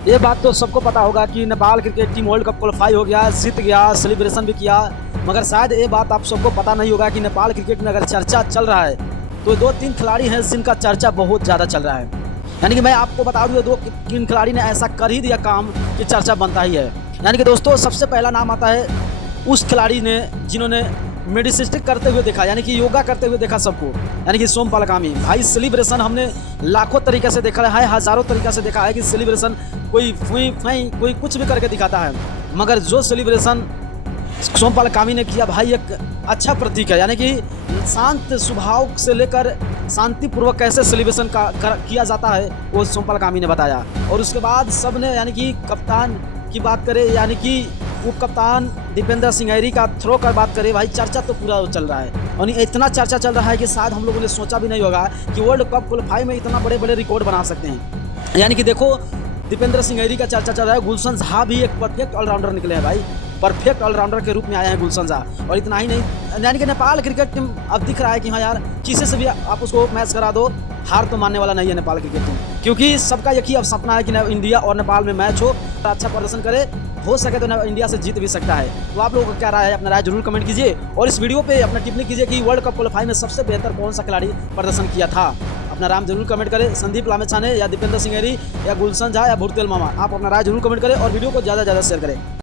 ये बात तो सबको पता होगा कि Nepal cricket team world cup qualify हो गया, जीत गया, सेलिब्रेशन भी किया। मगर शायद ये बात आप सबको पता नहीं होगा कि नेपाल क्रिकेट में अगर चर्चा चल रहा है तो 2-3 खिलाड़ी हैं जिनका चर्चा बहुत ज़्यादा चल रहा है। यानी कि मैं आपको बता दूँ, 2-3 खिलाड़ी ने ऐसा कर ही दिया काम कि चर्चा बनता ही है। यानी कि दोस्तों, सबसे पहला नाम आता है उस खिलाड़ी ने जिन्होंने मेडिसिस्टिक करते हुए देखा, यानी कि योगा करते हुए देखा सबको, यानी कि सोमपाल कामी भाई। सेलिब्रेशन हमने लाखों तरीके से देखा है, हज़ारों तरीके से देखा है कि सेलिब्रेशन कोई फुई फई कोई कुछ भी करके दिखाता है, मगर जो सेलिब्रेशन सोमपाल कामी ने किया भाई, एक अच्छा प्रतीक है। यानी कि शांत स्वभाव से लेकर शांतिपूर्वक कैसे सेलिब्रेशन किया जाता है वो सोमपाल कामी ने बताया। और उसके बाद सब ने, यानी कि कप्तान की बात करें, यानी कि उप कप्तान दीपेंद्र सिंह ऐरी का थ्रो कर बात करें भाई, चर्चा तो पूरा चल रहा है। और इतना चर्चा चल रहा है कि शायद हम लोगों ने सोचा भी नहीं होगा कि वर्ल्ड कप क्वालिफाई में इतना बड़े बड़े रिकॉर्ड बना सकते हैं। यानी कि देखो, दीपेंद्र सिंह ऐरी का चर्चा चल रहा है, गुलशन झा भी एक परफेक्ट ऑलराउंडर निकले हैं भाई, परफेक्ट ऑलराउंडर के रूप में आए हैं गुलशन झा। और इतना ही नहीं, यानी कि नेपाल क्रिकेट टीम अब दिख रहा है कि हाँ यार, किसी से भी आप उसको मैच करा दो, हार तो मानने वाला नहीं है नेपाल क्रिकेट टीम, क्योंकि सबका यही अब सपना है कि इंडिया और नेपाल में मैच हो, अच्छा प्रदर्शन करे, हो सके तो इंडिया से जीत भी सकता है। तो आप लोगों को क्या राय है, अपना राय जरूर कमेंट कीजिए और इस वीडियो पे अपना टिप्पणी कीजिए कि वर्ल्ड कप क्वालिफाई में सबसे बेहतर कौन सा खिलाड़ी प्रदर्शन किया था। अपना नाम जरूर कमेंट करें, संदीप लामेछाने या दीपेंद्र सिंह ऐरी या गुलशन झा या भुरतेल मामा। आप अपना राय जरूर कमेंट करें और वीडियो को ज़्यादा से ज़्यादा शेयर करें।